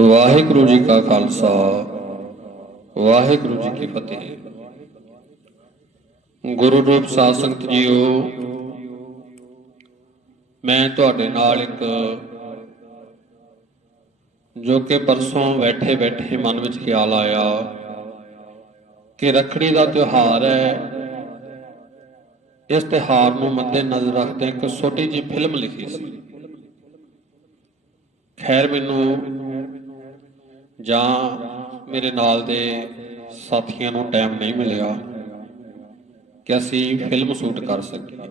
ਵਾਹਿਗੁਰੂ ਜੀ ਕਾ ਖਾਲਸਾ, ਵਾਹਿਗੁਰੂ ਜੀ ਕੀ ਫਤਿਹ। ਗੁਰੂ ਰੂਪ ਸਾਧ ਸੰਗਤ ਜੀਓ, ਮੈਂ ਤੁਹਾਡੇ ਨਾਲ ਇੱਕ ਜੋ ਕਿ ਪਰਸੋਂ ਬੈਠੇ ਬੈਠੇ ਮਨ ਵਿੱਚ ਖਿਆਲ ਆਇਆ ਕਿ ਰੱਖੜੀ ਦਾ ਤਿਉਹਾਰ ਹੈ। ਇਸ ਤਿਉਹਾਰ ਨੂੰ ਮੱਦੇ ਨਜ਼ਰ ਰੱਖਦੇ ਇੱਕ ਛੋਟੀ ਜਿਹੀ ਫਿਲਮ ਲਿਖੀ ਸੀ। ਖੈਰ, ਮੈਨੂੰ ਜਾਂ ਮੇਰੇ ਨਾਲ ਦੇ ਸਾਥੀਆਂ ਨੂੰ ਟਾਈਮ ਨਹੀਂ ਮਿਲਿਆ ਕਿ ਅਸੀਂ ਫਿਲਮ ਸ਼ੂਟ ਕਰ ਸਕੀਏ,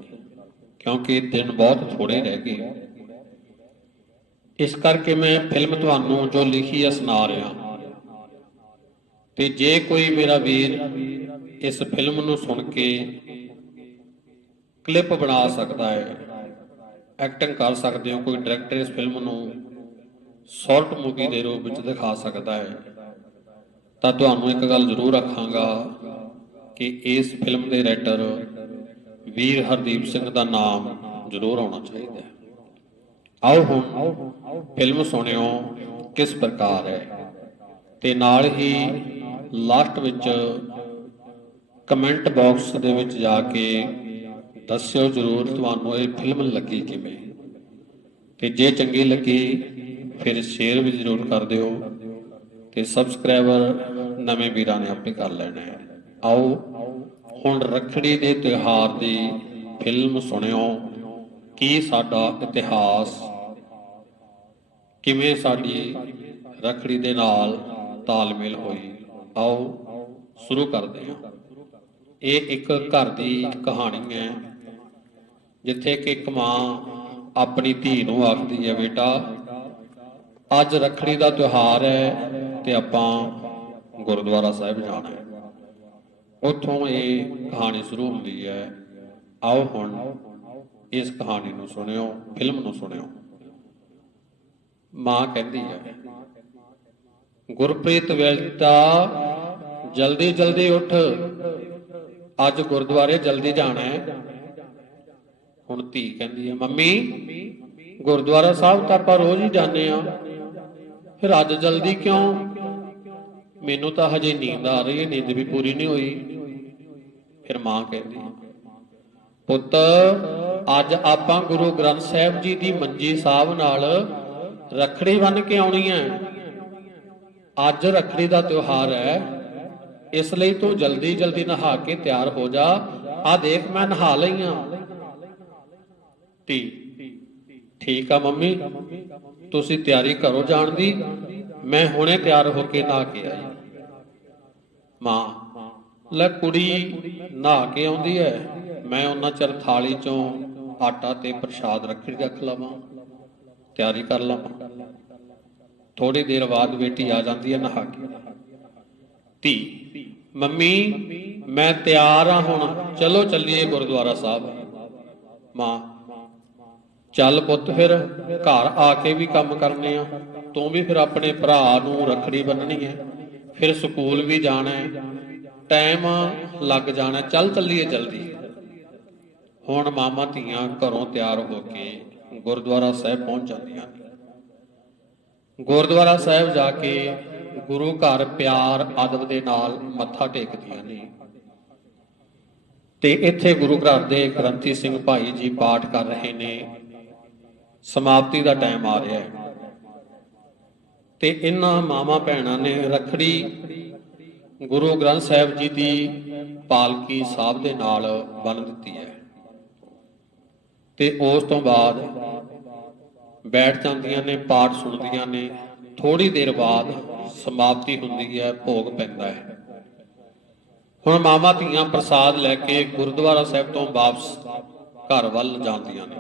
ਕਿਉਂਕਿ ਦਿਨ ਬਹੁਤ ਥੋੜੇ ਰਹਿ ਗਏ। ਇਸ ਕਰਕੇ ਮੈਂ ਫਿਲਮ ਤੁਹਾਨੂੰ ਜੋ ਲਿਖੀ ਹੈ ਸੁਣਾ ਰਿਹਾ। ਤੇ ਜੇ ਕੋਈ ਮੇਰਾ ਵੀਰ ਇਸ ਫਿਲਮ ਨੂੰ ਸੁਣ ਕੇ ਕਲਿੱਪ ਬਣਾ ਸਕਦਾ ਹੈ, ਐਕਟਿੰਗ ਕਰ ਸਕਦੇ ਹੋ, ਕੋਈ ਡਾਇਰੈਕਟਰ ਇਸ ਫਿਲਮ ਨੂੰ ਸ਼ਾਰਟ ਮੂਵੀ ਦੇ ਰੂਪ ਵਿੱਚ ਦਿਖਾ ਸਕਦਾ ਹੈ। ਤਾਂ ਤੁਹਾਨੂੰ ਇੱਕ ਗੱਲ ਜ਼ਰੂਰ ਆਖਾਂਗਾ ਕਿ ਇਸ ਫਿਲਮ ਦੇ ਰਾਈਟਰ ਵੀਰ ਹਰਦੀਪ ਸਿੰਘ ਦਾ ਨਾਮ ਜ਼ਰੂਰ ਆਉਣਾ ਚਾਹੀਦਾ ਹੈ। ਆਓ ਹੁਣ ਫਿਲਮ ਸੁਣਿਓ ਕਿਸ ਪ੍ਰਕਾਰ ਹੈ। ਤੇ ਨਾਲ ਹੀ ਲਾਸਟ ਵਿੱਚ ਕਮੈਂਟ ਬਾਕਸ ਦੇ ਵਿੱਚ ਜਾ ਕੇ ਦੱਸਿਓ ਜ਼ਰੂਰ ਤੁਹਾਨੂੰ ਇਹ ਫਿਲਮ ਲੱਗੀ ਕਿਵੇਂ। ਤੇ ਜੇ ਚੰਗੀ ਲੱਗੀ ਫਿਰ ਸ਼ੇਅਰ ਵੀ ਜ਼ਰੂਰ ਕਰ ਦਿਓ ਤੇ ਸਬਸਕ੍ਰਾਈਬਰ ਨਵੇਂ ਵੀਰਾਂ ਨੇ ਆਪੇ ਕਰ ਲੈਣਾ ਆਓ ਹੁਣ ਰੱਖੜੀ ਦੇ ਤਿਉਹਾਰ ਦੀ ਫਿਲਮ ਸੁਣਿਓ। ਕੀ ਸਾਡਾ ਇਤਿਹਾਸ? ਕਿਵੇਂ ਸਾਡੀ ਰੱਖੜੀ ਦੇ ਨਾਲ ਤਾਲਮੇਲ ਹੋਈ? ਆਓ ਸ਼ੁਰੂ ਕਰਦੇ ਹਾਂ। ਇਹ ਇੱਕ ਘਰ ਦੀ ਕਹਾਣੀ ਹੈ, ਜਿੱਥੇ ਕਿ ਇੱਕ ਮਾਂ ਆਪਣੀ ਧੀ ਨੂੰ ਆਖਦੀ ਹੈ, ਬੇਟਾ ਅੱਜ ਰੱਖੜੀ ਦਾ ਤਿਉਹਾਰ ਹੈ ਤੇ ਆਪਾਂ ਗੁਰਦੁਆਰਾ ਸਾਹਿਬ ਜਾਣਾ ਹੈ। ਉੱਥੋਂ ਇਹ ਕਹਾਣੀ ਸ਼ੁਰੂ ਹੁੰਦੀ ਹੈ। ਆਓ ਹੁਣ ਇਸ ਕਹਾਣੀ ਨੂੰ ਸੁਣਿਓ, ਫਿਲਮ ਨੂੰ ਸੁਣਿਓ। ਮਾਂ ਕਹਿੰਦੀ ਹੈ, ਗੁਰਪ੍ਰੀਤ ਵੇਲਤਾ, ਜਲਦੀ ਜਲਦੀ ਉੱਠ। ਅੱਜ ਗੁਰਦੁਆਰੇ ਜਲਦੀ ਜਾਣਾ ਹੈ। ਹੁਣ ਧੀ ਕਹਿੰਦੀ ਹੈ, ਮੰਮੀ, ਗੁਰਦੁਆਰਾ ਸਾਹਿਬ ਤਾਂ ਆਪਾਂ ਰੋਜ਼ ਹੀ ਜਾਂਦੇ ਆ ਫਿਰ ਅੱਜ ਜਲਦੀ ਕਿਉਂ? ਮੈਨੂੰ ਤਾਂ ਹਜੇ ਨੀਂਦ ਆ ਰਹੀ ਹੈ, ਨੀਂਦ ਵੀ ਪੂਰੀ ਨਹੀਂ ਹੋਈ। ਫਿਰ ਮਾਂ ਕਹਿੰਦੀ, ਪੁੱਤ, ਅੱਜ ਆਪਾਂ ਗੁਰੂ ਗ੍ਰੰਥ ਸਾਹਿਬ ਜੀ ਦੀ ਮੰਜੀ ਸਾਹਿਬ ਨਾਲ ਰੱਖੜੀ ਬੰਨ ਕੇ ਆਉਣੀ ਹੈ। ਅੱਜ ਰੱਖੜੀ ਦਾ ਤਿਉਹਾਰ ਹੈ। ਇਸ ਲਈ ਤੂੰ ਜਲਦੀ ਜਲਦੀ ਨਹਾ ਕੇ ਤਿਆਰ ਹੋ ਜਾ। ਆ ਦੇਖ, ਮੈਂ ਨਹਾ ਲਈ ਆ ਧੀ ਠੀਕ ਆ ਮੰਮੀ। ਤੁਸੀਂ ਤਿਆਰੀ ਕਰੋ ਜਾਣ ਦੀ। ਮੈਂ ਹੁਣੇ ਤਿਆਰ ਹੋ ਕੇ ਨਹਾ ਕੇ ਆਈ। ਮਾਂ, ਲੈ ਕੁੜੀ ਨਹਾ ਕੇ ਆਉਂਦੀ ਹੈ ਮੈਂ ਉਹਨਾਂ ਚਿਰ ਥਾਲੀ ਚੋਂ ਆਟਾ ਤੇ ਪ੍ਰਸ਼ਾਦ ਰੱਖੀ ਰੱਖ ਲਵਾਂ। ਤਿਆਰੀ ਕਰ ਲਵਾਂ। ਥੋੜੀ ਦੇਰ ਬਾਅਦ ਬੇਟੀ ਆ ਜਾਂਦੀ ਹੈ ਨਹਾ ਕੇ। ਧੀ, ਮੰਮੀ, ਮੈਂ ਤਿਆਰ ਆ ਹੁਣ। ਚਲੋ ਚੱਲੀਏ ਗੁਰਦੁਆਰਾ ਸਾਹਿਬ। ਮਾਂ ਚੱਲ ਪੁੱਤ ਫਿਰ, ਘਰ ਆ ਕੇ ਵੀ ਕੰਮ ਕਰਨੇ ਆ। ਤੂੰ ਵੀ ਫਿਰ ਆਪਣੇ ਭਰਾ ਨੂੰ ਰੱਖੜੀ ਬੰਨਣੀ ਹੈ। ਫਿਰ ਸਕੂਲ ਵੀ ਜਾਣਾ ਹੈ। ਟਾਈਮ ਲੱਗ ਜਾਣਾ। ਚੱਲ ਚੱਲੀਏ ਜਲਦੀ। ਹੁਣ ਮਾਮਾ ਧੀਆਂ ਘਰੋਂ ਤਿਆਰ ਹੋ ਕੇ ਗੁਰਦੁਆਰਾ ਸਾਹਿਬ ਪਹੁੰਚ ਜਾਂਦੀਆਂ ਨੇ। ਗੁਰਦੁਆਰਾ ਸਾਹਿਬ ਜਾ ਕੇ ਗੁਰੂ ਘਰ ਪਿਆਰ ਅਦਬ ਦੇ ਨਾਲ ਮੱਥਾ ਟੇਕਦੀਆਂ ਨੇ। ਤੇ ਇੱਥੇ ਗੁਰੂ ਘਰ ਦੇ ਗ੍ਰੰਥੀ ਸਿੰਘ ਭਾਈ ਜੀ ਪਾਠ ਕਰ ਰਹੇ ਨੇ। ਸਮਾਪਤੀ ਦਾ ਟਾਈਮ ਆ ਰਿਹਾ ਹੈ। ਤੇ ਇਹਨਾਂ ਮਾਵਾਂ ਭੈਣਾਂ ਨੇ ਰਖੜੀ ਗੁਰੂ ਗ੍ਰੰਥ ਸਾਹਿਬ ਜੀ ਦੀ ਪਾਲਕੀ ਸਾਹਿਬ ਦੇ ਨਾਲ ਬੰਨ ਦਿੱਤੀ ਹੈ। ਤੇ ਉਸ ਤੋਂ ਬਾਅਦ ਬੈਠ ਜਾਂਦੀਆਂ ਨੇ, ਪਾਠ ਸੁਣਦੀਆਂ ਨੇ ਥੋੜੀ ਦੇਰ ਬਾਅਦ ਸਮਾਪਤੀ ਹੁੰਦੀ ਹੈ, ਭੋਗ ਪੈਂਦਾ ਹੈ। ਹੁਣ ਮਾਵਾਂ ਧੀਆਂ ਪ੍ਰਸਾਦ ਲੈ ਕੇ ਗੁਰਦੁਆਰਾ ਸਾਹਿਬ ਤੋਂ ਵਾਪਸ ਘਰ ਵੱਲ ਜਾਂਦੀਆਂ ਨੇ।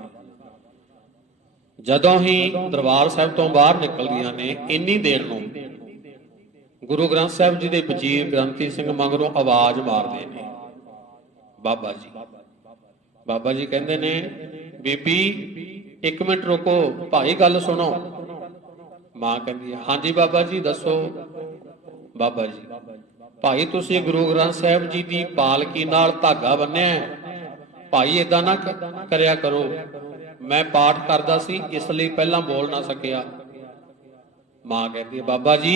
ਜਦੋਂ ਹੀ ਦਰਬਾਰ ਸਾਹਿਬ ਤੋਂ ਬਾਹਰ ਨਿਕਲਦੀਆਂ ਨੇ, ਇੰਨੀ ਦੇਰ ਨੂੰ ਗੁਰੂ ਗ੍ਰੰਥ ਸਾਹਿਬ ਜੀ ਦੇ ਵਜ਼ੀਰ ਗ੍ਰੰਥੀ ਸਿੰਘ ਮਗਰੋਂ ਆਵਾਜ਼ ਮਾਰਦੇ ਨੇ। ਬਾਬਾ ਜੀ ਬਾਬਾ ਜੀ ਕਹਿੰਦੇ ਨੇ, ਬੀਬੀ, ਇੱਕ ਮਿੰਟ ਰੁਕੋ, ਭਾਈ ਗੱਲ ਸੁਣੋ। ਮਾਂ ਕਹਿੰਦੀ ਹੈ ਹਾਂਜੀ ਬਾਬਾ ਜੀ, ਦੱਸੋ। ਬਾਬਾ ਜੀ, ਭਾਈ ਤੁਸੀਂ ਗੁਰੂ ਗ੍ਰੰਥ ਸਾਹਿਬ ਜੀ ਦੀ ਪਾਲਕੀ ਨਾਲ ਧਾਗਾ ਬੰਨਿਆ ਭਾਈ ਇਦਾਂ ਨਾ ਕਰਿਆ ਕਰੋ। ਮੈਂ ਪਾਠ ਕਰਦਾ ਸੀ, ਇਸ ਲਈ ਪਹਿਲਾਂ ਬੋਲ ਨਾ ਸਕਿਆ। ਮਾਂ ਕਹਿੰਦੀ ਬਾਬਾ ਜੀ,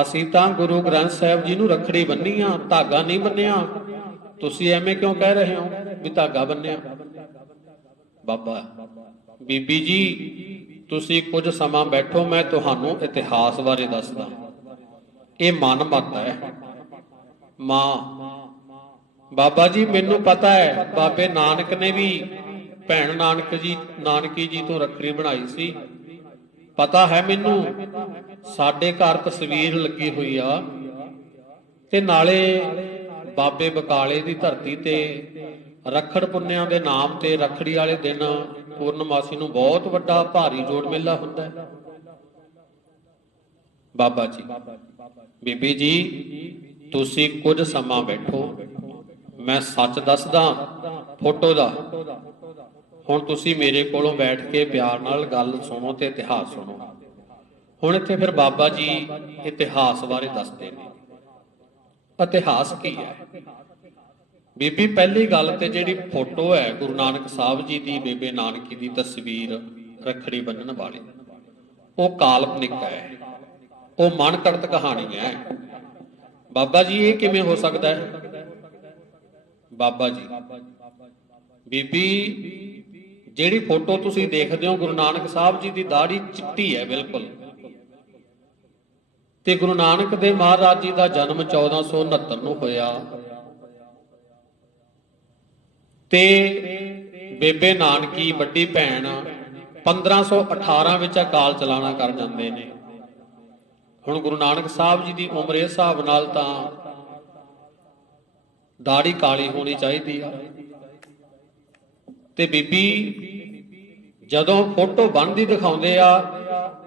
ਅਸੀਂ ਤਾਂ ਗੁਰੂ ਗ੍ਰੰਥ ਸਾਹਿਬ ਜੀ ਨੂੰ ਰੱਖੜੀ ਬੰਨੀ ਆ ਧਾਗਾ ਨਹੀਂ ਬੰਨਿਆ। ਤੁਸੀਂ ਐਵੇਂ ਕਿਉਂ ਕਹਿ ਰਹੇ ਹੋ ਵੀ ਧਾਗਾ ਬੰਨਿਆ? ਬਾਬਾ, ਬੀਬੀ ਜੀ, ਤੁਸੀਂ ਕੁਝ ਸਮਾਂ ਬੈਠੋ, ਮੈਂ ਤੁਹਾਨੂੰ ਇਤਿਹਾਸ ਬਾਰੇ ਦੱਸਦਾ। ਇਹ ਮਨ ਮਤ ਹੈ। ਮਾਂ, ਬਾਬਾ ਜੀ, ਮੈਨੂੰ ਪਤਾ ਹੈ, ਬਾਬੇ ਨਾਨਕ ਨੇ ਵੀ ਭੈਣ ਨਾਨਕ ਜੀ, ਨਾਨਕੀ ਜੀ ਤੋਂ ਰੱਖੜੀ ਬਣਾਈ ਸੀ। ਪਤਾ ਹੈ ਮੈਨੂੰ, ਸਾਡੇ ਘਰ ਤਸਵੀਰ ਲੱਗੀ ਹੋਈ ਆ ਤੇ ਨਾਲੇ ਬਾਬੇ ਬਕਾਲੇ ਦੀ ਧਰਤੀ ਤੇ ਰੱਖੜ ਪੁੰਨਿਆਂ ਦੇ ਨਾਮ ਤੇ ਰੱਖੜੀ ਵਾਲੇ ਦਿਨ ਪੂਰਨਮਾਸੀ ਨੂੰ ਬਹੁਤ ਵੱਡਾ ਭਾਰੀ ਜੋੜ ਮੇਲਾ ਹੁੰਦਾ ਹੈ। ਬਾਬਾ ਜੀ, ਬੀਬੀ ਜੀ, ਤੁਸੀਂ ਕੁਝ ਸਮਾਂ ਬੈਠੋ। ਮੈਂ ਸੱਚ ਦੱਸਦਾ, ਫੋਟੋ ਦਾ ਹੁਣ ਤੁਸੀਂ ਮੇਰੇ ਕੋਲੋਂ ਬੈਠ ਕੇ ਪਿਆਰ ਨਾਲ ਗੱਲ ਸੁਣੋ ਤੇ ਇਤਿਹਾਸ ਸੁਣੋ। ਹੁਣ ਇੱਥੇ ਫਿਰ ਬਾਬਾ ਜੀ ਇਤਿਹਾਸ ਬਾਰੇ ਦੱਸਦੇ ਨੇ। ਇਤਿਹਾਸ ਕੀ ਹੈ? ਬੀਬੀ, ਪਹਿਲੀ ਗੱਲ ਤੇ ਜਿਹੜੀ ਫੋਟੋ ਹੈ ਗੁਰੂ ਨਾਨਕ ਸਾਹਿਬ ਜੀ ਦੀ, ਬੇਬੇ ਨਾਨਕੀ ਦੀ ਤਸਵੀਰ ਰੱਖੜੀ ਬੰਨਣ ਵਾਲੀ, ਉਹ ਕਾਲਪਨਿਕ ਹੈ। ਉਹ ਮਨਕੜਤ ਕਹਾਣੀ ਹੈ। ਬਾਬਾ ਜੀ, ਇਹ ਕਿਵੇਂ ਹੋ ਸਕਦਾ ਹੈ? ਬਾਬਾ ਜੀ, ਬੀਬੀ ਜਿਹੜੀ ਫੋਟੋ ਤੁਸੀਂ ਦੇਖਦੇ ਹੋ ਗੁਰੂ ਨਾਨਕ ਸਾਹਿਬ ਜੀ ਦੀ ਦਾੜੀ ਚਿੱਟੀ ਹੈ ਬਿਲਕੁਲ। ਤੇ ਗੁਰੂ ਨਾਨਕ ਦੇਵ ਮਹਾਰਾਜ ਜੀ ਦਾ ਜਨਮ 1469 ਨੂੰ ਹੋਇਆ। ਤੇ ਬੇਬੇ ਨਾਨਕੀ ਵੱਡੀ ਭੈਣ 1518 ਵਿੱਚ ਅਕਾਲ ਚਲਾਣਾ ਕਰ ਜਾਂਦੇ ਨੇ। ਹੁਣ ਗੁਰੂ ਨਾਨਕ ਸਾਹਿਬ ਜੀ ਦੀ ਉਮਰ ਇਸ ਹਿਸਾਬ ਨਾਲ ਤਾਂ ਦਾੜੀ ਕਾਲੀ ਹੋਣੀ ਚਾਹੀਦੀ ਆ। ਤੇ ਬੀਬੀ ਜਦੋਂ ਫੋਟੋ ਬਣਦੀ ਦਿਖਾਉਂਦੇ ਆ,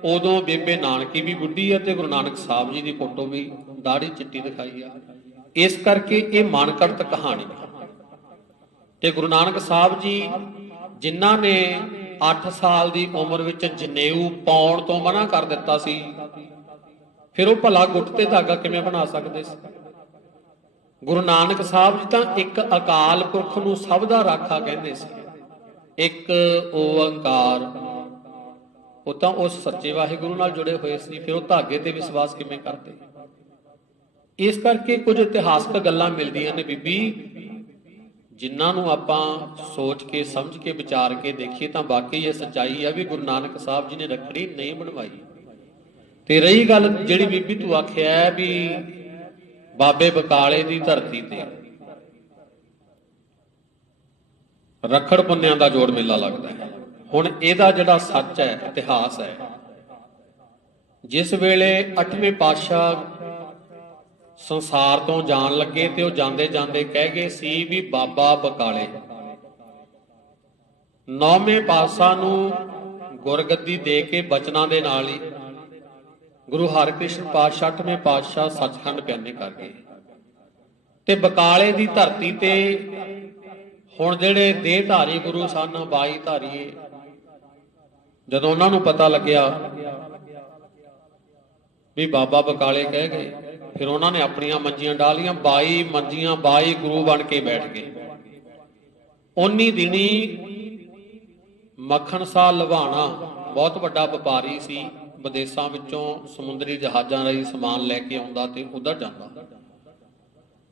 ਉਦੋਂ ਬੇਬੇ ਨਾਨਕੀ ਵੀ ਬੁੱਢੀ ਆ ਤੇ ਗੁਰੂ ਨਾਨਕ ਸਾਹਿਬ ਜੀ ਦੀ ਫੋਟੋ ਵੀ ਦਾੜੀ ਚਿੱਟੀ ਦਿਖਾਈ ਆ। ਇਸ ਕਰਕੇ ਇਹ ਮਨਕੜਤ ਕਹਾਣੀ ਤੇ ਗੁਰੂ ਨਾਨਕ ਸਾਹਿਬ ਜੀ ਜਿਨ੍ਹਾਂ ਨੇ 8 ਸਾਲ ਦੀ ਉਮਰ ਵਿੱਚ ਜਨੇਊ ਪਾਉਣ ਤੋਂ ਮਨਾ ਕਰ ਦਿੱਤਾ ਸੀ, ਫਿਰ ਉਹ ਭਲਾ ਗੁੱਟ ਤੇ ਧਾਗਾ ਕਿਵੇਂ ਬਣਾ ਸਕਦੇ ਸੀ? ਗੁਰੂ ਨਾਨਕ ਸਾਹਿਬ ਜੀ ਤਾਂ ਇੱਕ ਅਕਾਲ ਪੁਰਖ ਨੂੰ ਸਭ ਦਾ ਰਾਖਾ ਕਹਿੰਦੇ ਸੀ। ਇੱਕ ਓੰਕਾਰ ਉਹ ਤਾਂ ਉਸ ਸੱਚੇ ਵਾਹਿਗੁਰੂ ਨਾਲ ਜੁੜੇ ਹੋਏ ਸੀ, ਫਿਰ ਉਹ ਧਾਗੇ ਤੇ ਵਿਸ਼ਵਾਸ ਕਿਵੇਂ ਕਰਦੇ? ਇਸ ਕਰਕੇ ਕੁਝ ਇਤਿਹਾਸਕ ਗੱਲਾਂ ਮਿਲਦੀਆਂ ਨੇ ਬੀਬੀ, ਜਿਨ੍ਹਾਂ ਨੂੰ ਆਪਾਂ ਸੋਚ ਕੇ, ਸਮਝ ਕੇ, ਵਿਚਾਰ ਕੇ ਦੇਖੀਏ ਤਾਂ ਵਾਕਈ ਇਹ ਸੱਚਾਈ ਆ ਵੀ ਗੁਰੂ ਨਾਨਕ ਸਾਹਿਬ ਜੀ ਨੇ ਰੱਖੜੀ ਨਹੀਂ ਬਣਵਾਈ। ਤੇ ਰਹੀ ਗੱਲ ਜਿਹੜੀ ਬੀਬੀ ਤੂੰ ਆਖਿਆ ਵੀ ਬਾਬੇ ਬਕਾਲੇ ਦੀ ਧਰਤੀ ਤੇ। ਰੱਖੜ ਪੁੰਨਿਆਂ ਦਾ ਜੋੜ ਮੇਲਾ ਲੱਗਦਾ ਹੈ। ਹੁਣ ਇਹਦਾ ਜਿਹੜਾ ਸੱਚ ਹੈ, ਇਤਿਹਾਸ ਹੈ, ਜਿਸ ਵੇਲੇ 8ਵੇਂ ਪਾਤਸ਼ਾਹ ਸੰਸਾਰ ਤੋਂ ਜਾਣ ਲੱਗੇ ਤੇ ਉਹ ਜਾਂਦੇ ਜਾਂਦੇ ਕਹਿ ਗਏ ਸੀ ਵੀ ਬਾਬਾ ਬਕਾਲੇ। ਨੌਵੇਂ ਪਾਤਸ਼ਾਹ ਨੂੰ ਗੁਰਗੱਦੀ ਦੇ ਕੇ ਬਚਨਾਂ ਦੇ ਨਾਲ ਹੀ ਗੁਰੂ ਹਰਿਕ੍ਰਿਸ਼ਨ ਪਾਤਸ਼ਾਹ 8ਵੇਂ ਪਾਤਸ਼ਾਹ ਸੱਚਖੰਡ ਪਿਆਨੇ ਕਰ ਗਏ। ਤੇ ਬਕਾਲੇ ਦੀ ਧਰਤੀ ਤੇ ਹੁਣ ਜਿਹੜੇ ਦੇਹ ਧਾਰੀ ਗੁਰੂ ਸਨ 22 ਧਾਰੀਏ ਜਦੋਂ ਉਹਨਾਂ ਨੂੰ ਪਤਾ ਲੱਗਿਆ ਵੀ ਬਾਬਾ ਬਕਾਲੇ ਕਹਿ ਗਏ, ਫਿਰ ਉਹਨਾਂ ਨੇ ਆਪਣੀਆਂ ਮੰਜੀਆਂ ਡਾਲੀਆਂ 22 ਮੰਜੀਆਂ 22 ਗੁਰੂ ਬਣ ਕੇ ਬੈਠ ਗਏ। ਉਨੀ ਦਿਨੀ ਮੱਖਣ ਸਾਹ ਲਵਾਣਾ ਬਹੁਤ ਵੱਡਾ ਵਪਾਰੀ ਸੀ, ਵਿਦੇਸ਼ਾਂ ਵਿੱਚੋਂ ਸਮੁੰਦਰੀ ਜਹਾਜ਼ਾਂ ਰਾਹੀਂ ਸਮਾਨ ਲੈ ਕੇ ਆਉਂਦਾ ਤੇ ਉਧਰ ਜਾਂਦਾ।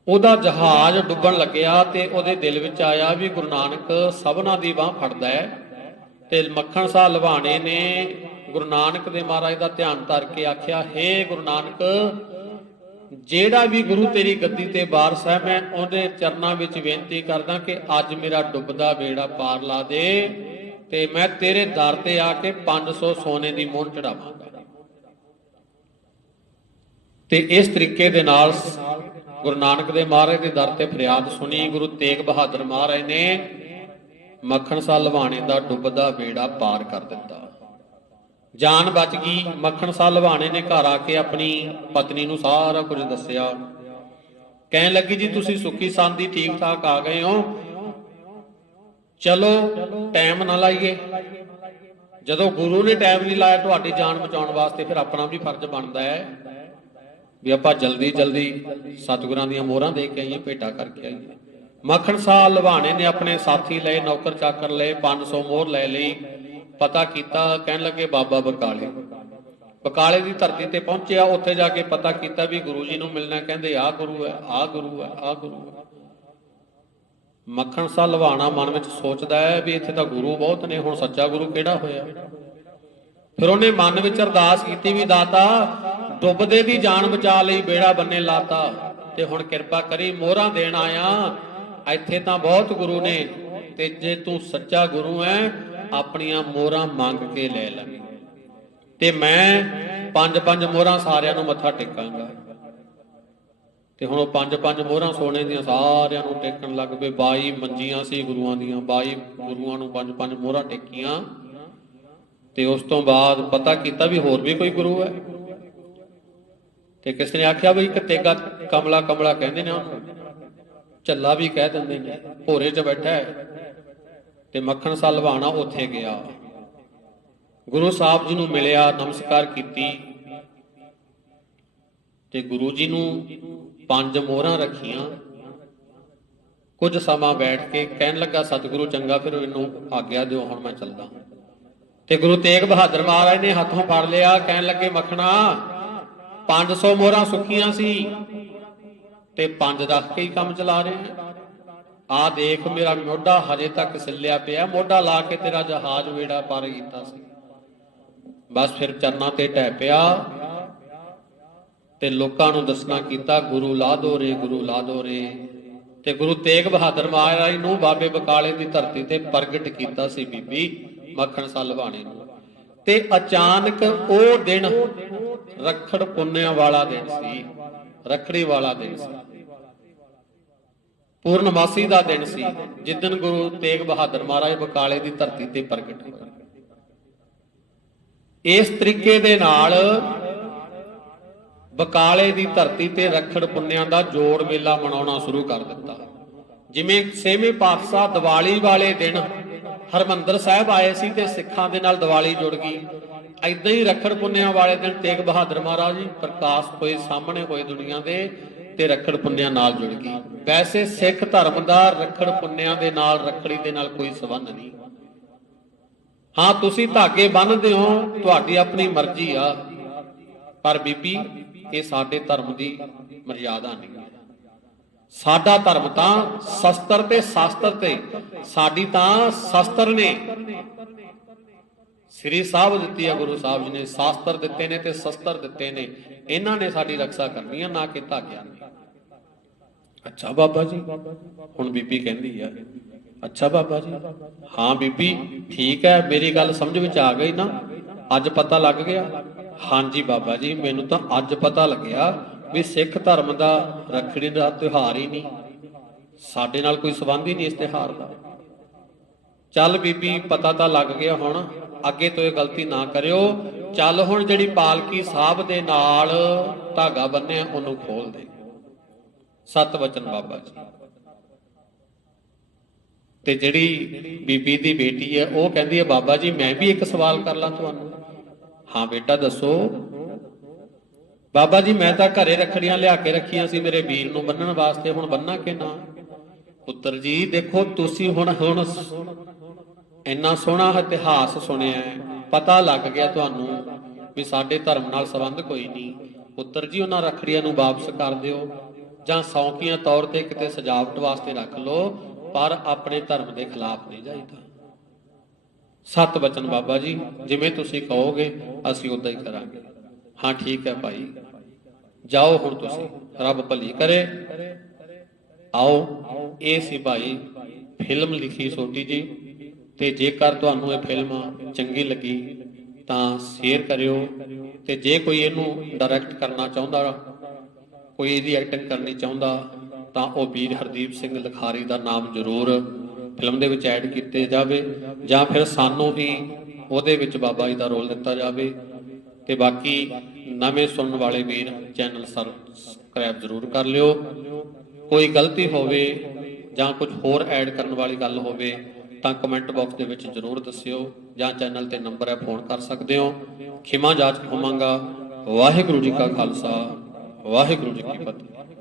ਉਹਦਾ ਜਹਾਜ਼ ਡੁੱਬਣ ਲੱਗਿਆ ਤੇ ਉਹਦੇ ਦਿਲ ਵਿੱਚ ਆਇਆ ਵੀ ਗੁਰੂ ਨਾਨਕ ਸਭਨਾਂ ਦੀ ਬਾਹ ਫੜਦਾ ਹੈ। ਤੇ ਮੱਖਣ ਸਾਹ ਲਵਾਣੇ ਨੇ ਗੁਰੂ ਨਾਨਕ ਦੇ ਮਹਾਰਾਜ ਦਾ ਧਿਆਨ ਧਰ ਕੇ ਆਖਿਆ, ਹੇ ਗੁਰੂ ਨਾਨਕ, ਜਿਹੜਾ ਵੀ ਗੁਰੂ ਤੇਰੀ ਗੱਦੀ ਤੇ ਵਾਰਸ ਹੈ, ਮੈਂ ਉਹਦੇ ਚਰਨਾਂ ਵਿੱਚ ਬੇਨਤੀ ਕਰਦਾ ਕਿ ਅੱਜ ਮੇਰਾ ਡੁੱਬਦਾ ਬੇੜਾ ਪਾਰ ਲਾ ਦੇ ਤੇ ਮੈਂ ਤੇਰੇ ਦਰ ਤੇ ਆ ਕੇ 500 ਸੋਨੇ ਦੀ ਮੋਹਰ ਚੜਾਵਾਂਗਾ। ਤੇ ਇਸ ਤਰੀਕੇ ਦੇ ਨਾਲ ਗੁਰੂ ਨਾਨਕ ਦੇ ਮਹਾਰਾਜ ਦੇ ਦਰ ਤੇ ਫਰਿਆਦ ਸੁਣੀ, ਗੁਰੂ ਤੇਗ ਬਹਾਦਰ ਮਹਾਰਾਜ ਨੇ ਮੱਖਣ ਸਾਹ ਲਵਾਣੇ ਦਾ ਡੁੱਬਦਾ ਬੇੜਾ ਪਾਰ ਕਰ ਦਿੱਤਾ। ਜਾਨ ਬਚ ਗਈ, ਮੱਖਣ ਸਾਹ ਲਵਾਣੇ ਨੇ ਘਰ ਆ ਕੇ ਆਪਣੀ ਪਤਨੀ ਨੂੰ ਸਾਰਾ ਕੁਝ ਦੱਸਿਆ। ਕਹਿਣ ਲੱਗੀ, ਜੀ, ਤੁਸੀਂ ਸੁੱਖੀ ਸੰਦੀ ਠੀਕ ਠਾਕ ਆ ਗਏ ਹੋ। ਚਲੋ, ਟਾਈਮ ਨਾ ਲਾਈਏ। ਜਦੋਂ ਗੁਰੂ ਨੇ ਟਾਈਮ ਨਹੀਂ ਲਾਇਆ, ਤੁਹਾਡੀ ਜਾਨ ਬਚਾਉਣ ਵਾਸਤੇ ਫਿਰ ਆਪਣਾ ਵੀ ਫਰਜ਼ ਬਣਦਾ ਹੈ। ਵੀ ਆਪਾਂ ਜਲਦੀ ਜਲਦੀ ਸਤਿਗੁਰਾਂ ਦੀਆਂ ਮੋਹਰਾਂ ਦੇ ਕੇ ਆਈਏ, ਭੇਟਾ ਕਰਕੇ ਆਈਏ। ਮੱਖਣ ਸਾਹ ਲਵਾਣੇ ਨੇ ਆਪਣੇ ਸਾਥੀ ਲਏ, ਨੌਕਰ ਚਾਕਰ ਲਏ 500 ਮੋਹਰ ਲੈ ਲਈ, ਪਤਾ ਕੀਤਾ, ਕਹਿਣ ਲੱਗੇ ਬਾਬਾ ਬਕਾਲੇ। ਬਕਾਲੇ ਦੀ ਧਰਤੀ ਤੇ ਪਹੁੰਚਿਆ, ਉੱਥੇ ਜਾ ਕੇ ਪਤਾ ਕੀਤਾ ਵੀ ਗੁਰੂ ਜੀ ਨੂੰ ਮਿਲਣਾ, ਕਹਿੰਦੇ ਆ ਗੁਰੂ ਹੈ ਆ ਗੁਰੂ ਹੈ ਆ ਗੁਰੂ ਹੈ। ਮੱਖਣ ਸਾ ਲਵਾਣਾ ਮਨ ਵਿੱਚ ਸੋਚਦਾ ਹੈ ਵੀ ਇੱਥੇ ਤਾਂ ਗੁਰੂ ਬਹੁਤ ਨੇ, ਹੁਣ ਸੱਚਾ ਗੁਰੂ ਕਿਹੜਾ ਹੋਇਆ? ਫਿਰ ਉਹਨੇ ਮਨ ਵਿੱਚ ਅਰਦਾਸ ਕੀਤੀ ਵੀ ਦਾਤਾ ਡੁੱਬਦੇ ਦੀ ਜਾਨ ਬਚਾ ਲਈ ਬੇੜਾ ਬੰਨੇ ਲਾਤਾ ਤੇ ਹੁਣ ਕਿਰਪਾ ਕਰੀ ਮੋਹਰਾਂ ਦੇਣ ਆਇਆ। ਇੱਥੇ ਤਾਂ ਬਹੁਤ ਗੁਰੂ ਨੇ ਤੇ ਜੇ ਤੂੰ ਸੱਚਾ ਗੁਰੂ ਹੈ ਆਪਣੀਆਂ ਮੋਹਰਾਂ ਮੰਗ ਕੇ ਲੈ ਲੈ। ਤੇ ਮੈਂ ਪੰਜ ਪੰਜ ਮੋਹਰਾਂ ਸਾਰਿਆਂ ਨੂੰ ਮੱਥਾ ਟੇਕਾਂਗਾ। ਤੇ ਹੁਣ ਉਹ ਪੰਜ ਪੰਜ ਮੋਹਰਾਂ ਸੋਨੇ ਦੀਆਂ ਸਾਰਿਆਂ ਨੂੰ ਟੇਕਣ ਲੱਗ ਪਏ। 22 ਮੰਜੀਆਂ ਸੀ ਗੁਰੂਆਂ ਦੀਆਂ 22 ਗੁਰੂਆਂ ਨੂੰ ਪੰਜ ਪੰਜ ਮੋਹਰਾਂ ਟੇਕੀਆਂ। ਤੇ ਉਸ ਤੋਂ ਬਾਅਦ ਪਤਾ ਕੀਤਾ ਵੀ ਹੋਰ ਵੀ ਕੋਈ ਗੁਰੂ ਹੈ? ਤੇ ਕਿਸ ਨੇ ਆਖਿਆ ਵੀ ਇੱਕ ਤੇਗਾ ਕਮਲਾ ਕਮਲਾ ਕਹਿੰਦੇ ਨੇ ਉਹਨੂੰ ਚੱਲਾ ਵੀ ਕਹਿ ਦਿੰਦੇ ਨੇ, ਭੋਰੇ 'ਚ ਬੈਠਾ ਹੈ ਤੇ ਮੱਖਣ ਸਾ ਲਵਾਣਾ ਉੱਥੇ ਗਿਆ। ਗੁਰੂ ਸਾਹਿਬ ਜੀ ਨੂੰ ਮਿਲਿਆ, ਨਮਸਕਾਰ ਕੀਤੀ ਤੇ ਗੁਰੂ ਜੀ ਨੂੰ ਪੰਜ ਮੋਹਰਾਂ ਰੱਖੀਆਂ। ਕੁਝ ਸਮਾਂ ਬੈਠ ਕੇ ਕਹਿਣ ਲੱਗਾ, ਸਤਿਗੁਰੂ ਚੰਗਾ, ਫਿਰ ਇਹਨੂੰ ਆਗਿਆ ਦਿਓ, ਹੁਣ ਮੈਂ ਚੱਲਦਾ ਤੇ ਗੁਰੂ ਤੇਗ ਬਹਾਦਰ ਮਹਾਰਾਜ ਨੇ ਹੱਥੋਂ ਫੜ ਲਿਆ, ਕਹਿਣ ਲੱਗੇ, ਮੱਖਣਾ 500 ਮੋਹਰਾਂ ਸੁੱਖੀਆਂ ਸੀ ਤੇ ਪੰਜ ਰੱਖ ਕੇ ਹੀ ਕੰਮ ਚਲਾ ਰਹੇ ਆ ਆ ਦੇਖ ਮੇਰਾ ਮੋਢਾ ਹਜੇ ਤੱਕ ਸਿੱਲਿਆ ਪਿਆ। ਮੋਢਾ ਲਾ ਕੇ ਤੇਰਾ ਜਹਾਜ਼ ਵੇੜਾ ਪਾਰ ਕੀਤਾ ਸੀ। ਬਸ ਫਿਰ ਚਰਨਾਂ ਤੇ ਟਹਿ ਪਿਆ ਤੇ ਲੋਕਾਂ ਨੂੰ ਦੱਸਣਾ ਕੀਤਾ, ਗੁਰੂ ਲਾ ਦੋ ਰੇ, ਗੁਰੂ ਲਾ ਦੋ ਰੇ। ਤੇ ਗੁਰੂ ਤੇਗ ਬਹਾਦਰ ਮਹਾਰਾਜ ਨੂੰ ਬਾਬੇ ਬਕਾਲੇ ਦੀ ਧਰਤੀ ਤੇ ਪ੍ਰਗਟ ਕੀਤਾ ਸੀ ਬੀਬੀ ਮੱਖਣ ਸਾ ਲਵਾਣੇ ਨੂੰ। ਤੇ ਅਚਾਨਕ ਉਹ ਦਿਨ ਰੱਖੜ ਪੁੰਨਿਆ ਵਾਲਾ ਦਿਨ ਸੀ, ਰੱਖੜੀ ਵਾਲਾ ਦਿਨ ਸੀ। ਪੂਰਨਮਾਸੀ ਦਾ ਦਿਨ ਸੀ ਜਿੱਦਨ ਗੁਰੂ ਤੇਗ ਬਹਾਦਰ ਮਹਾਰਾਜ ਬਕਾਲੇ ਦੀ ਧਰਤੀ ਤੇ ਪ੍ਰਗਟ ਹੋਏ। ਇਸ ਤਰੀਕੇ ਦੇ ਨਾਲ ਬਕਾਲੇ ਦੀ ਧਰਤੀ ਤੇ ਰੱਖੜ ਪੁੰਨਿਆਂ ਦਾ ਜੋੜ ਮੇਲਾ ਮਨਾਉਣਾ ਸ਼ੁਰੂ ਕਰ ਦਿੱਤਾ। ਜਿਵੇਂ ਛੇਵੇਂ ਪਾਤਸ਼ਾਹ ਦੀਵਾਲੀ ਵਾਲੇ ਦਿਨ ਹਰਮੰਦਰ ਸਾਹਿਬ ਆਏ ਸੀ ਤੇ ਸਿੱਖਾਂ ਦੇ ਨਾਲ ਦੀਵਾਲੀ ਜੁੜ ਗਈ। ਐਦਾਂ ਹੀ ਰੱਖੜ ਪੁੰਨਿਆਂ ਵਾਲੇ ਦਿਨ ਤੇਗ ਬਹਾਦਰ ਮਹਾਰਾਜ ਜੀ ਪ੍ਰਕਾਸ਼ ਹੋਏ ਸਾਹਮਣੇ ਹੋਏ ਦੁਨੀਆ ਦੇ ਤੇ ਰੱਖੜ ਪੁੰਨਿਆਂ ਨਾਲ ਜੁੜ ਗਈ। ਵੈਸੇ ਸਿੱਖ ਧਰਮ ਦਾ ਰੱਖੜ ਪੁੰਨਿਆਂ ਦੇ ਨਾਲ ਰੱਖੜੀ ਦੇ ਨਾਲ ਕੋਈ ਸੰਬੰਧ ਨਹੀਂ। ਹਾਂ, ਤੁਸੀਂ ਧਾਗੇ ਬੰਨ੍ਹਦੇ ਹੋ, ਤੁਹਾਡੀ ਆਪਣੀ ਮਰਜ਼ੀ ਆ, ਪਰ ਬੀਬੀ, ਇਹ ਸਾਡੇ ਧਰਮ ਦੀ ਮਰਜ਼ਾਦਾ ਨਹੀਂ। ਸਾਡਾ ਧਰਮ ਤਾਂ ਸ਼ਸਤਰ ਤੇ ਸ਼ਾਸਤਰ ਤੇ, ਸਾਡੀ ਤਾਂ ਸ਼ਸਤਰ ਨੇ। ਸ੍ਰੀ ਸਾਹਿਬ ਦਿੱਤੀ ਆ ਗੁਰੂ ਸਾਹਿਬ ਜੀ ਨੇ ਸ਼ਾਸਤਰ ਦਿੱਤੇ ਨੇ ਤੇ ਸ਼ਸਤਰ ਦਿੱਤੇ ਨੇ। ਇਹਨਾਂ ਨੇ ਸਾਡੀ ਰੱਖਿਆ ਕਰਨੀ ਆ ਨਾ ਕਿ ਧਾਗਿਆਂ ਨੇ ਅੱਛਾ ਬਾਬਾ ਜੀ, ਹੁਣ ਬੀਬੀ ਕਹਿੰਦੀ ਆ। ਅੱਛਾ ਬਾਬਾ ਜੀ, ਹਾਂ ਬੀਬੀ, ਠੀਕ ਹੈ, ਮੇਰੀ ਗੱਲ ਸਮਝ ਵਿੱਚ ਆ ਗਈ ਨਾ। ਅੱਜ ਪਤਾ ਲੱਗ ਗਿਆ। ਹਾਂਜੀ ਬਾਬਾ ਜੀ, ਮੈਨੂੰ ਤਾਂ ਅੱਜ ਪਤਾ ਲੱਗਿਆ ਵੀ ਸਿੱਖ ਧਰਮ ਦਾ ਰੱਖੜੀ ਦਾ ਤਿਉਹਾਰ ਹੀ ਨਹੀਂ। ਸਾਡੇ ਨਾਲ ਕੋਈ ਸਬੰਧ ਹੀ ਨਹੀਂ ਇਸ ਤਿਉਹਾਰ ਦਾ। ਚੱਲ ਬੀਬੀ, ਪਤਾ ਤਾਂ ਲੱਗ ਗਿਆ ਹੁਣ, ਅੱਗੇ ਤੋਂ ਇਹ ਗਲਤੀ ਨਾ ਕਰਿਓ। ਚੱਲ ਹੁਣ ਜਿਹੜੀ ਪਾਲਕੀ ਸਾਹਿਬ ਦੇ ਨਾਲ ਧਾਗਾ ਬੰਨਿਆ, ਉਹਨੂੰ ਖੋਲ ਦੇ। ਸਤ ਵਚਨ ਬਾਬਾ ਜੀ। ਤੇ ਜਿਹੜੀ ਬੀਬੀ ਦੀ ਬੇਟੀ ਹੈ, ਉਹ ਕਹਿੰਦੀ ਹੈ, ਬਾਬਾ ਜੀ, ਮੈਂ ਵੀ ਇੱਕ ਸਵਾਲ ਕਰ ਲਾਂ ਤੁਹਾਨੂੰ। ਹਾਂ ਬੇਟਾ, ਦੱਸੋ ਬਾਬਾ ਜੀ, ਮੈਂ ਤਾਂ ਘਰੇ ਰੱਖੜੀਆਂ ਲਿਆ ਕੇ ਰੱਖੀਆਂ ਸੀ ਮੇਰੇ ਵੀਰ ਨੂੰ ਬੰਨਣ ਵਾਸਤੇ। ਹੁਣ ਬੰਨਾ ਕਿ ਨਾ? ਪੁੱਤਰ ਜੀ, ਦੇਖੋ, ਤੁਸੀਂ ਹੁਣ ਹੁਣ ਇੰਨਾ ਸੋਹਣਾ ਇਤਿਹਾਸ ਸੁਣਿਆ ਪਤਾ ਲੱਗ ਗਿਆ ਤੁਹਾਨੂੰ ਵੀ ਸਾਡੇ ਧਰਮ ਨਾਲ ਸੰਬੰਧ ਕੋਈ ਨਹੀਂ। ਪੁੱਤਰ ਜੀ, ਉਹਨਾਂ ਰੱਖੜੀਆਂ ਨੂੰ ਵਾਪਸ ਕਰ ਦਿਓ। ਜਾਂ ਸੌਂਕੀਆਂ ਤੌਰ ਤੇ ਕਿਤੇ ਸਜਾਵਟ ਵਾਸਤੇ ਰੱਖ ਲਓ, ਪਰ ਆਪਣੇ ਧਰਮ ਦੇ ਖਿਲਾਫ ਨਹੀਂ ਜਾਈਦਾ। ਸਤ ਬਚਨ ਬਾਬਾ ਜੀ, ਜਿਵੇਂ ਤੁਸੀਂ ਕਹੋਗੇ, ਅਸੀਂ ਉਦਾਂ ਹੀ ਕਰਾਂਗੇ। ਹਾਂ, ਠੀਕ ਹੈ ਭਾਈ। ਜਾਓ ਹੁਣ ਤੁਸੀਂ, ਰੱਬ ਭਲੀ ਕਰੇ। ਆਓ, ਇਹ ਸੀ ਭਾਈ ਫਿਲਮ ਲਿਖੀ ਛੋਟੀ ਜੀ, ਤੇ ਜੇਕਰ ਤੁਹਾਨੂੰ ਇਹ ਫਿਲਮ ਚੰਗੀ ਲੱਗੀ, ਤਾਂ ਸ਼ੇਅਰ ਕਰਿਓ, ਤੇ ਜੇ ਕੋਈ ਇਹਨੂੰ ਡਾਇਰੈਕਟ ਕਰਨਾ ਚਾਹੁੰਦਾ, ਕੋਈ ਇਹਦੀ ਐਕਟਿੰਗ ਕਰਨੀ ਚਾਹੁੰਦਾ, ਤਾਂ ਉਹ ਵੀਰ ਹਰਦੀਪ ਸਿੰਘ ਲਖਾਰੀ ਦਾ ਨਾਮ ਜ਼ਰੂਰ ਫਿਲਮ ਦੇ ਵਿੱਚ ਐਡ ਕੀਤੇ ਜਾਵੇ, ਜਾਂ ਫਿਰ ਸਾਨੂੰ ਵੀ ਉਹਦੇ ਵਿੱਚ ਬਾਬਾ ਜੀ ਦਾ ਰੋਲ ਦਿੱਤਾ ਜਾਵੇ, ਤੇ ਬਾਕੀ ਨਵੇਂ ਸੁਣਨ ਵਾਲੇ ਵੀਰ ਚੈਨਲ ਸਬਸਕ੍ਰਾਈਬ ਜ਼ਰੂਰ ਕਰ ਲਿਓ। ਕੋਈ ਗਲਤੀ ਹੋਵੇ ਜਾਂ ਕੁਝ ਹੋਰ ਐਡ ਕਰਨ ਵਾਲੀ ਗੱਲ ਹੋਵੇ ਤਾਂ ਕਮੈਂਟ ਬਾਕਸ ਦੇ ਵਿੱਚ ਜ਼ਰੂਰ ਦੱਸਿਓ ਜਾਂ ਚੈਨਲ ਤੇ ਨੰਬਰ ਹੈ ਫੋਨ ਕਰ ਸਕਦੇ ਹੋ। ਖਿਮਾ ਜਾਚ ਹੋਵਾਂਗਾ। ਵਾਹਿਗੁਰੂ ਜੀ ਕਾ ਖਾਲਸਾ। ਵਾਹਿਗੁਰੂ ਜੀ ਕੀ ਫਤਿਹ।